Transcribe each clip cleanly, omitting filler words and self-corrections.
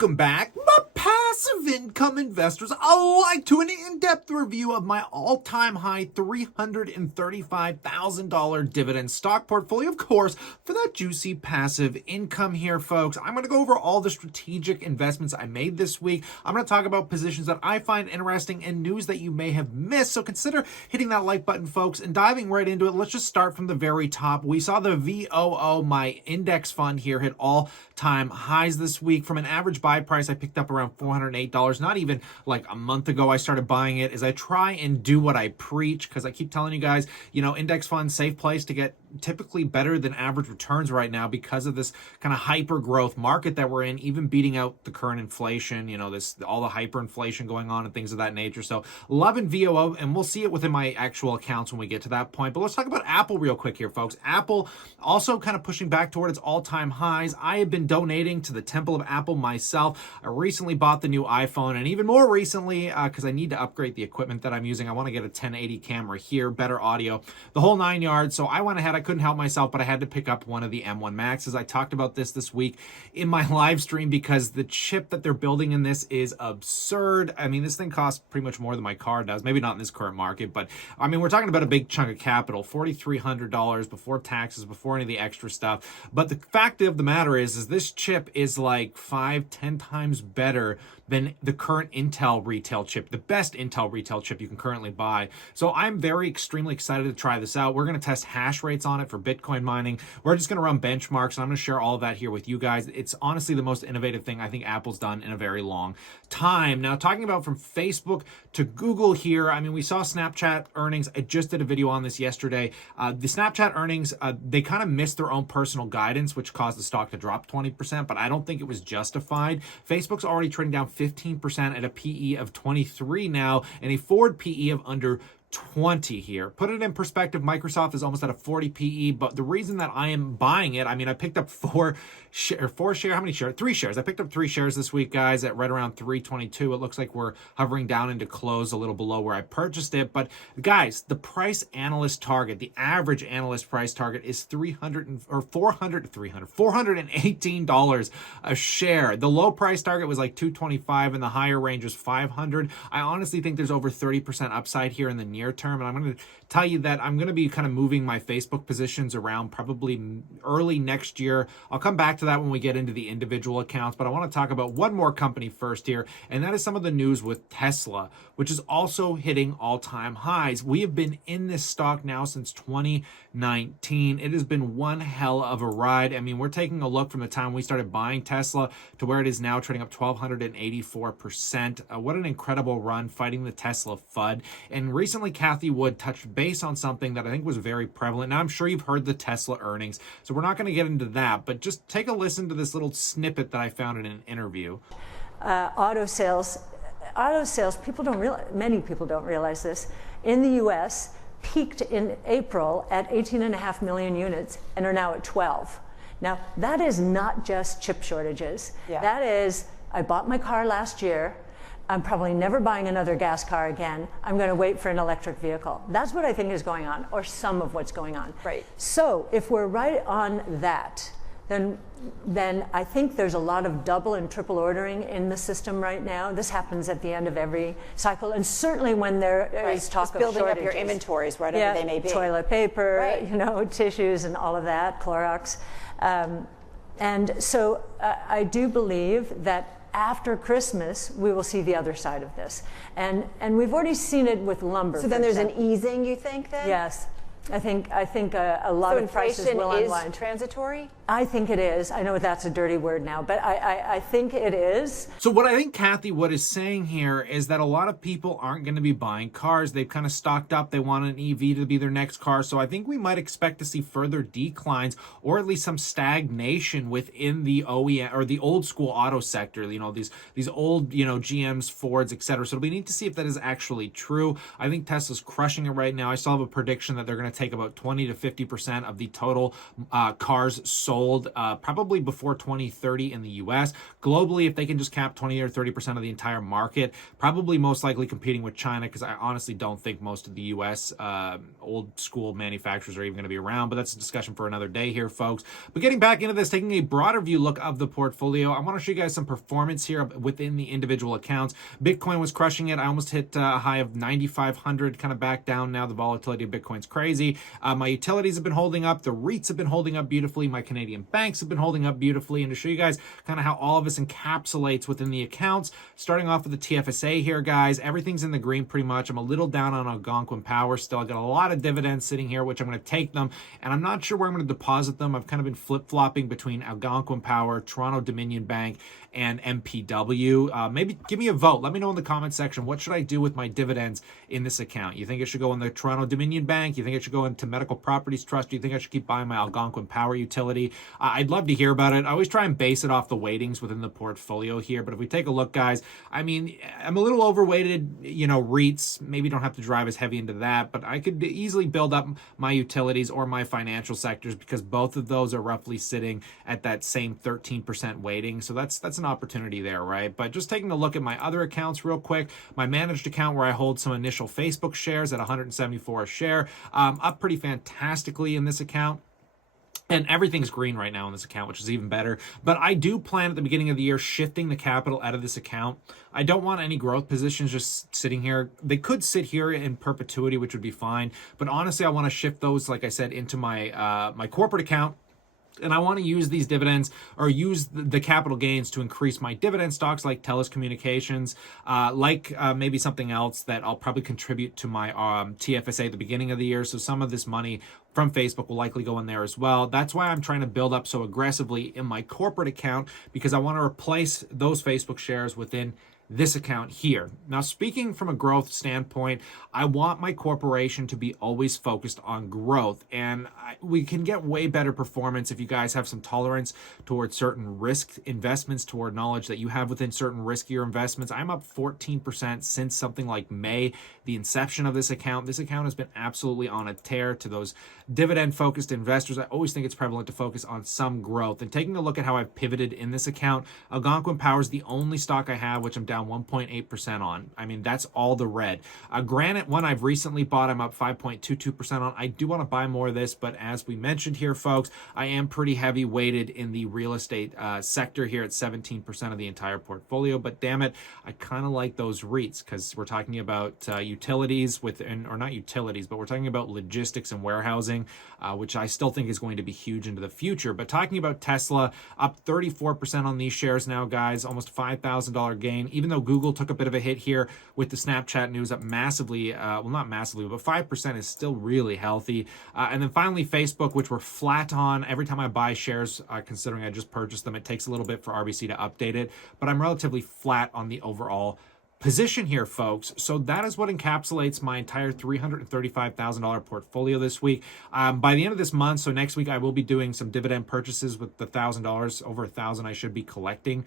Welcome back, my passive income investors. I like to an in-depth review of my all-time high $335,000 dividend stock portfolio, of course, for that juicy passive income here, folks. I'm going to go over all the strategic investments I made this week. I'm going to talk about positions that I find interesting and news that you may have missed. So consider hitting that like button, folks, and diving right into it. Let's just start from the very top. We saw the VOO, my index fund here, hit all-time highs this week. From an average buy price, I picked up around $408. Not even like a month ago I started buying it, as I try and do what I preach, because I keep telling you guys, you know, index funds, safe place to get typically better than average returns right now because of this kind of hyper growth market that we're in, even beating out the current inflation, you know, this all the hyperinflation going on and things of that nature. So loving VOO, and we'll see it within my actual accounts when we get to that point. But let's talk about Apple real quick here, folks. Apple also kind of pushing back toward its all-time highs. I have been donating to the Temple of Apple myself. I recently bought the new iPhone, and even more recently, because I need to upgrade the equipment that I'm using. I want to get a 1080 camera here, better audio, the whole 9 yards. So I went ahead, I couldn't help myself, but I had to pick up one of the M1 Maxes. I talked about this week in my live stream because the chip that they're building in this is absurd. I mean, this thing costs pretty much more than my car does. Maybe not in this current market, but I mean, we're talking about a big chunk of capital, $4,300 before taxes, before any of the extra stuff. But the fact of the matter is this chip is like 5-10 times better than the current Intel retail chip, the best Intel retail chip you can currently buy. So I'm extremely excited to try this out. We're going to test hash rates on it for Bitcoin mining. We're just going to run benchmarks, and I'm going to share all of that here with you guys. It's honestly the most innovative thing I think Apple's done in a very long time. Now, talking about from Facebook to Google here, I mean, we saw Snapchat earnings. I just did a video on this yesterday. The Snapchat earnings, they kind of missed their own personal guidance, which caused the stock to drop 20%, but I don't think it was justified. Facebook's already trading down 15% at a PE of 23 now, and a forward PE of under 20 here. Put it in perspective, Microsoft is almost at a 40 PE, but the reason that I am buying it, I mean, I picked up three shares. I picked up 3 shares this week, guys, at right around 322. It looks like we're hovering down into close a little below where I purchased it. But guys, the price analyst target, the average analyst price target is $418 a share. The low price target was like 225 and the higher range was 500. I honestly think there's over 30% upside here in the near term, and I'm going to tell you that I'm going to be kind of moving my Facebook positions around probably early next year. I'll come back to that when we get into the individual accounts, but I want to talk about one more company first here, and that is some of the news with Tesla, which is also hitting all-time highs. We have been in this stock now since 2019. It has been one hell of a ride. I mean, we're taking a look from the time we started buying Tesla to where it is now, trading up 1,284%. What an incredible run fighting the Tesla FUD. And recently, Cathie Wood touched base on something that I think was very prevalent. Now, I'm sure you've heard the Tesla earnings, so we're not going to get into that, but just take a listen to this little snippet that I found in an interview. Auto sales, many people don't realize this, in the US peaked in April at 18.5 million units and are now at 12. Now, that is not just chip shortages. Yeah. That is, I bought my car last year, I'm probably never buying another gas car again. I'm going to wait for an electric vehicle. That's what I think is going on, or some of what's going on. Right. So if we're right on that, then I think there's a lot of double and triple ordering in the system right now. This happens at the end of every cycle, and certainly when there is talk of building shortages. up your inventories, whatever they may be. Toilet paper, you know, tissues and all of that, Clorox. And so I do believe that after Christmas, we will see the other side of this. And we've already seen it with lumber. So then there's an easing, you think, then? Yes. I think a lot of prices will unwind. So inflation is transitory? I think it is. I know that's a dirty word now, but I think it is. So what I think Cathie Wood is saying here is that a lot of people aren't going to be buying cars. They've kind of stocked up. They want an EV to be their next car. So I think we might expect to see further declines, or at least some stagnation within the OEM or the old school auto sector. You know, these old, you know, GMs, Fords, etc. So we need to see if that is actually true. I think Tesla's crushing it right now. I still have a prediction that they're going to to take about 20 to 50% of the total cars sold probably before 2030 in the US. Globally, if they can just cap 20 or 30% of the entire market, probably most likely competing with China, because I honestly don't think most of the US old school manufacturers are even going to be around, but that's a discussion for another day here, folks. But getting back into this, taking a broader view look of the portfolio, I want to show you guys some performance here within the individual accounts. Bitcoin was crushing it. I almost hit a high of 9,500, kind of back down now. The volatility of Bitcoin's crazy. My utilities have been holding up. The REITs have been holding up beautifully. My Canadian banks have been holding up beautifully. And to show you guys kind of how all of this encapsulates within the accounts, starting off with the TFSA here, guys, everything's in the green pretty much. I'm a little down on Algonquin Power still. I got a lot of dividends sitting here, which I'm going to take them, and I'm not sure where I'm going to deposit them. I've kind of been flip-flopping between Algonquin Power, Toronto Dominion Bank, and MPW. Maybe give me a vote. Let me know in the comment section, what should I do with my dividends in this account? You think it should go in the Toronto Dominion Bank? You think it should go into Medical Properties Trust? Do you think I should keep buying my Algonquin Power utility? I'd love to hear about it. I always try and base it off the weightings within the portfolio here, but if we take a look, guys, I mean, I'm a little overweighted, REITs, maybe don't have to drive as heavy into that, but I could easily build up my utilities or my financial sectors, because both of those are roughly sitting at that same 13% weighting. So that's an opportunity there, right? But just taking a look at my other accounts real quick, my managed account where I hold some initial Facebook shares at 174 a share, up pretty fantastically in this account. And everything's green right now in this account, which is even better. But I do plan at the beginning of the year shifting the capital out of this account. I don't want any growth positions just sitting here. They could sit here in perpetuity, which would be fine. But honestly, I want to shift those, like I said, into my my corporate account. And I want to use these dividends, or use the capital gains, to increase my dividend stocks like TELUS Communications, maybe something else that I'll probably contribute to my TFSA at the beginning of the year. So some of this money from Facebook will likely go in there as well. That's why I'm trying to build up so aggressively in my corporate account, because I want to replace those Facebook shares within this account here. Now, speaking from a growth standpoint, I want my corporation to be always focused on growth, and we can get way better performance if you guys have some tolerance towards certain risk investments, toward knowledge that you have within certain riskier investments. I'm up 14% since something like May, the inception of this account. This account has been absolutely on a tear. To those dividend-focused investors, I always think it's prevalent to focus on some growth. And taking a look at how I've pivoted in this account, Algonquin Power is the only stock I have which I'm down 1.8% on. I mean, that's all the red. Granite, one I've recently bought, I'm up 5.22% on. I do want to buy more of this, but as we mentioned here, folks, I am pretty heavy weighted in the real estate sector here at 17% of the entire portfolio. But damn it, I kind of like those REITs, because we're talking about utilities or not utilities, but we're talking about logistics and warehousing, which I still think is going to be huge into the future. But talking about Tesla, up 34% on these shares now, guys, almost $5,000 gain, even though Google took a bit of a hit here with the Snapchat news, up massively, well, not massively, but 5% is still really healthy. And then finally, Facebook, which we're flat on. Every time I buy shares, considering I just purchased them, it takes a little bit for RBC to update it, but I'm relatively flat on the overall position here, folks. So that is what encapsulates my entire $335,000 portfolio this week. By the end of this month, so next week, I will be doing some dividend purchases with the $1,000, over $1,000 I should be collecting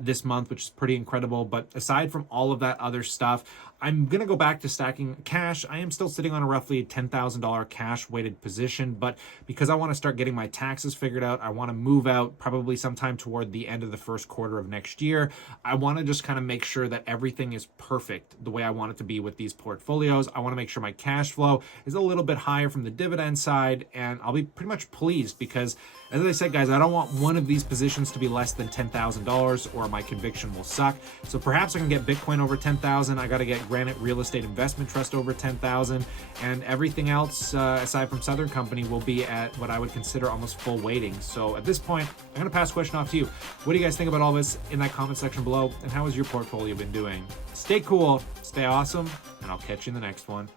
this month, which is pretty incredible. But aside from all of that other stuff, I'm going to go back to stacking cash. I am still sitting on a roughly $10,000 cash weighted position, but because I want to start getting my taxes figured out, I want to move out probably sometime toward the end of the first quarter of next year. I want to just kind of make sure that everything is perfect the way I want it to be with these portfolios. I want to make sure my cash flow is a little bit higher from the dividend side, and I'll be pretty much pleased, because as I said, guys, I don't want one of these positions to be less than $10,000 or my conviction will suck. So perhaps I can get Bitcoin over 10,000. I got to get Granite Real Estate Investment Trust over 10,000, and everything else aside from Southern Company will be at what I would consider almost full weighting. So at this point, I'm going to pass the question off to you. What do you guys think about all this in that comment section below? And how has your portfolio been doing? Stay cool, stay awesome, and I'll catch you in the next one.